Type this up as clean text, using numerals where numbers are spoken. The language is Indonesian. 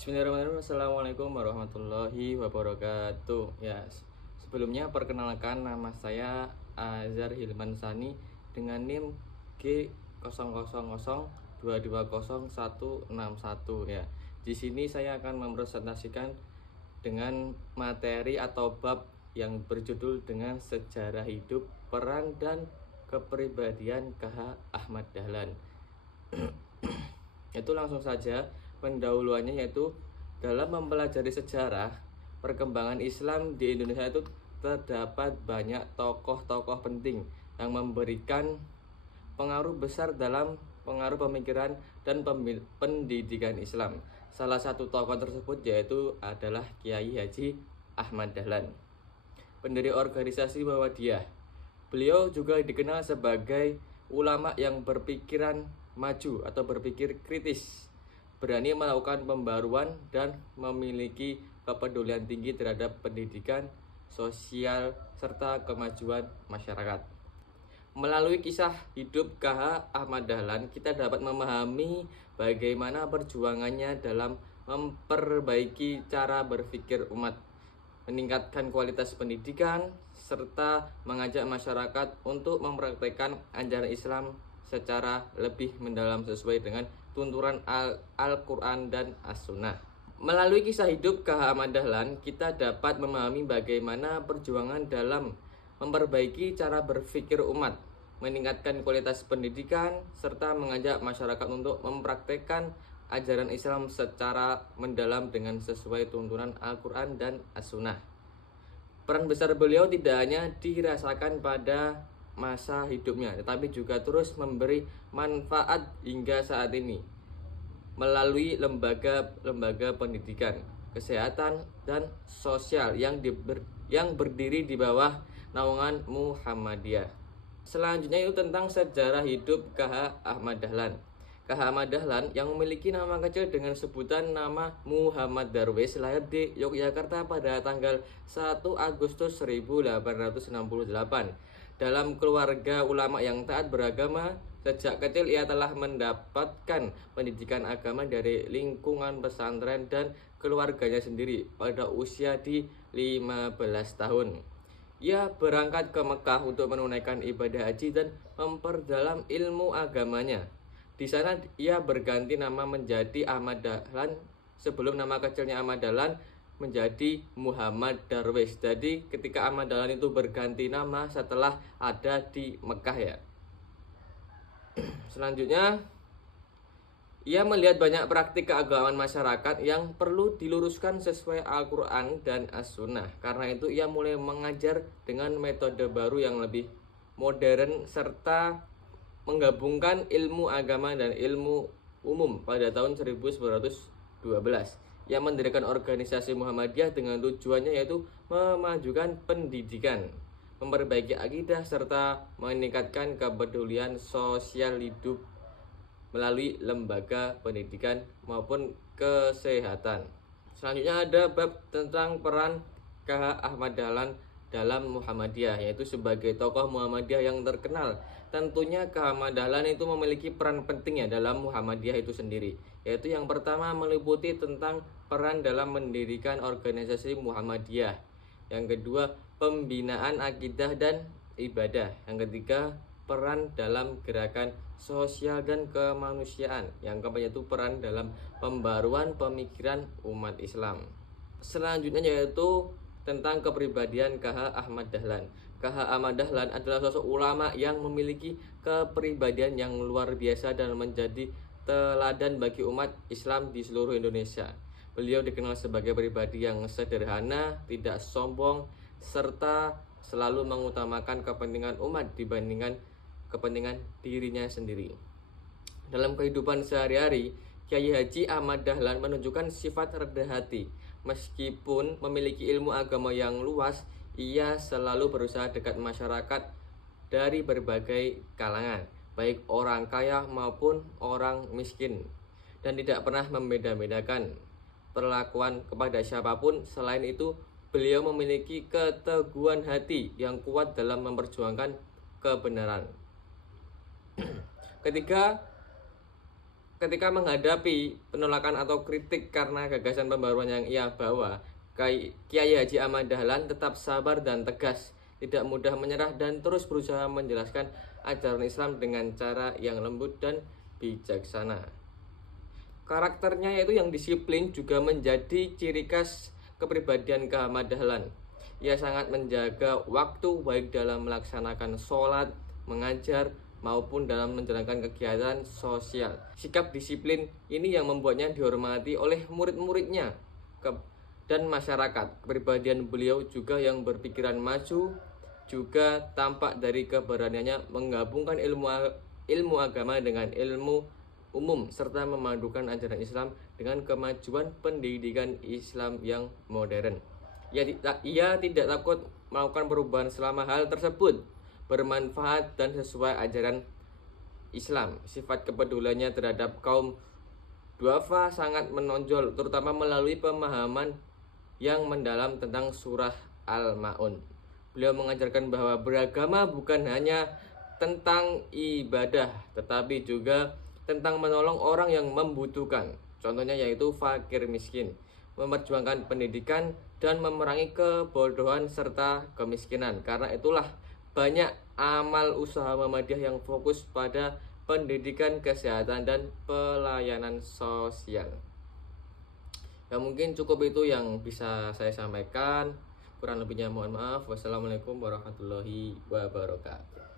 Bismillahirrahmanirrahim. Assalamualaikum warahmatullahi wabarakatuh. Ya, sebelumnya perkenalkan nama saya Azhar Hilman Sani dengan NIM G0002201161 ya. Di sini saya akan mempresentasikan dengan materi atau bab yang berjudul dengan sejarah hidup, peran dan kepribadian KH Ahmad Dahlan. Itu langsung saja pendahuluannya, yaitu dalam mempelajari sejarah perkembangan Islam di Indonesia itu terdapat banyak tokoh-tokoh penting yang memberikan pengaruh besar dalam pengaruh pemikiran dan pendidikan Islam. Salah satu tokoh tersebut yaitu adalah Kiai Haji Ahmad Dahlan, pendiri organisasi Muhammadiyah. Beliau juga dikenal sebagai ulama yang berpikiran maju atau berpikir kritis, berani melakukan pembaruan dan memiliki kepedulian tinggi terhadap pendidikan, sosial, serta kemajuan masyarakat. Melalui kisah hidup KH Ahmad Dahlan, kita dapat memahami bagaimana perjuangannya dalam memperbaiki cara berpikir umat, meningkatkan kualitas pendidikan, serta mengajak masyarakat untuk mempraktekkan ajaran Islam secara lebih mendalam sesuai dengan tuntunan Al-Quran dan As-Sunnah. Melalui kisah hidup KH Ahmad Dahlan, kita dapat memahami bagaimana perjuangan dalam memperbaiki cara berpikir umat, meningkatkan kualitas pendidikan, serta mengajak masyarakat untuk mempraktekkan ajaran Islam secara mendalam dengan sesuai tuntunan Al-Quran dan As-Sunnah. Peran besar beliau tidak hanya dirasakan pada masa hidupnya, tetapi juga terus memberi manfaat hingga saat ini melalui lembaga pendidikan, kesehatan, dan sosial yang berdiri di bawah naungan Muhammadiyah. Selanjutnya itu tentang sejarah hidup KH Ahmad Dahlan. KH Ahmad Dahlan yang memiliki nama kecil dengan sebutan nama Muhammad Darwis lahir di Yogyakarta pada tanggal 1 Agustus 1868. Dalam keluarga ulama yang taat beragama, sejak kecil ia telah mendapatkan pendidikan agama dari lingkungan pesantren dan keluarganya sendiri pada usia di 15 tahun. Ia berangkat ke Mekah untuk menunaikan ibadah haji dan memperdalam ilmu agamanya. Di sana ia berganti nama menjadi Ahmad Dahlan sebelum nama kecilnya Ahmad Dahlan menjadi Muhammad Darwis. Jadi ketika Ahmad Dahlan itu berganti nama setelah ada di Mekah ya. Selanjutnya ia melihat banyak praktik keagamaan masyarakat yang perlu diluruskan sesuai Al-Quran dan As-Sunnah. Karena itu ia mulai mengajar dengan metode baru yang lebih modern serta menggabungkan ilmu agama dan ilmu umum pada tahun 1912. Ia mendirikan organisasi Muhammadiyah dengan tujuannya yaitu memajukan pendidikan, memperbaiki akidah, serta meningkatkan kepedulian sosial hidup melalui lembaga pendidikan maupun kesehatan. Selanjutnya ada bab tentang peran KH Ahmad Dahlan dalam Muhammadiyah, yaitu sebagai tokoh Muhammadiyah yang terkenal. Tentunya KH Ahmad Dahlan itu memiliki peran penting ya dalam Muhammadiyah itu sendiri, yaitu yang pertama meliputi tentang peran dalam mendirikan organisasi Muhammadiyah, yang kedua pembinaan akidah dan ibadah, yang ketiga peran dalam gerakan sosial dan kemanusiaan, yang keempat yaitu peran dalam pembaruan pemikiran umat Islam. Selanjutnya yaitu tentang kepribadian KH Ahmad Dahlan. KH Ahmad Dahlan adalah sosok ulama yang memiliki kepribadian yang luar biasa dan menjadi teladan bagi umat Islam di seluruh Indonesia. Beliau dikenal sebagai pribadi yang sederhana, tidak sombong, serta selalu mengutamakan kepentingan umat dibandingkan kepentingan dirinya sendiri. Dalam kehidupan sehari-hari, Kiai Haji Ahmad Dahlan menunjukkan sifat rendah hati. Meskipun memiliki ilmu agama yang luas, ia selalu berusaha dekat masyarakat dari berbagai kalangan, baik orang kaya maupun orang miskin, dan tidak pernah membeda-bedakan perlakuan kepada siapapun. Selain itu, beliau memiliki keteguhan hati yang kuat dalam memperjuangkan kebenaran. Ketika ketika menghadapi penolakan atau kritik karena gagasan pembaruan yang ia bawa, Kiai Haji Ahmad Dahlan tetap sabar dan tegas, tidak mudah menyerah dan terus berusaha menjelaskan ajaran Islam dengan cara yang lembut dan bijaksana. Karakternya yaitu yang disiplin juga menjadi ciri khas kepribadian K. Ahmad Dahlan. Ia sangat menjaga waktu baik dalam melaksanakan sholat, mengajar, maupun dalam menjalankan kegiatan sosial. Sikap disiplin ini yang membuatnya dihormati oleh murid-muridnya dan masyarakat. Kepribadian beliau juga yang berpikiran maju, juga tampak dari keberaniannya menggabungkan ilmu agama dengan ilmu umum serta memadukan ajaran Islam dengan kemajuan pendidikan Islam yang modern. Ia tidak takut melakukan perubahan selama hal tersebut bermanfaat dan sesuai ajaran Islam. Sifat kepeduliannya terhadap kaum duafa sangat menonjol, terutama melalui pemahaman yang mendalam tentang surah Al-Ma'un. Beliau mengajarkan bahwa beragama bukan hanya tentang ibadah, tetapi juga tentang menolong orang yang membutuhkan. Contohnya yaitu fakir miskin, memperjuangkan pendidikan dan memerangi kebodohan serta kemiskinan. Karena itulah banyak amal usaha Muhammadiyah yang fokus pada pendidikan, kesehatan, dan pelayanan sosial. Ya mungkin cukup itu yang bisa saya sampaikan. Kurang lebihnya mohon maaf. Wassalamualaikum warahmatullahi wabarakatuh.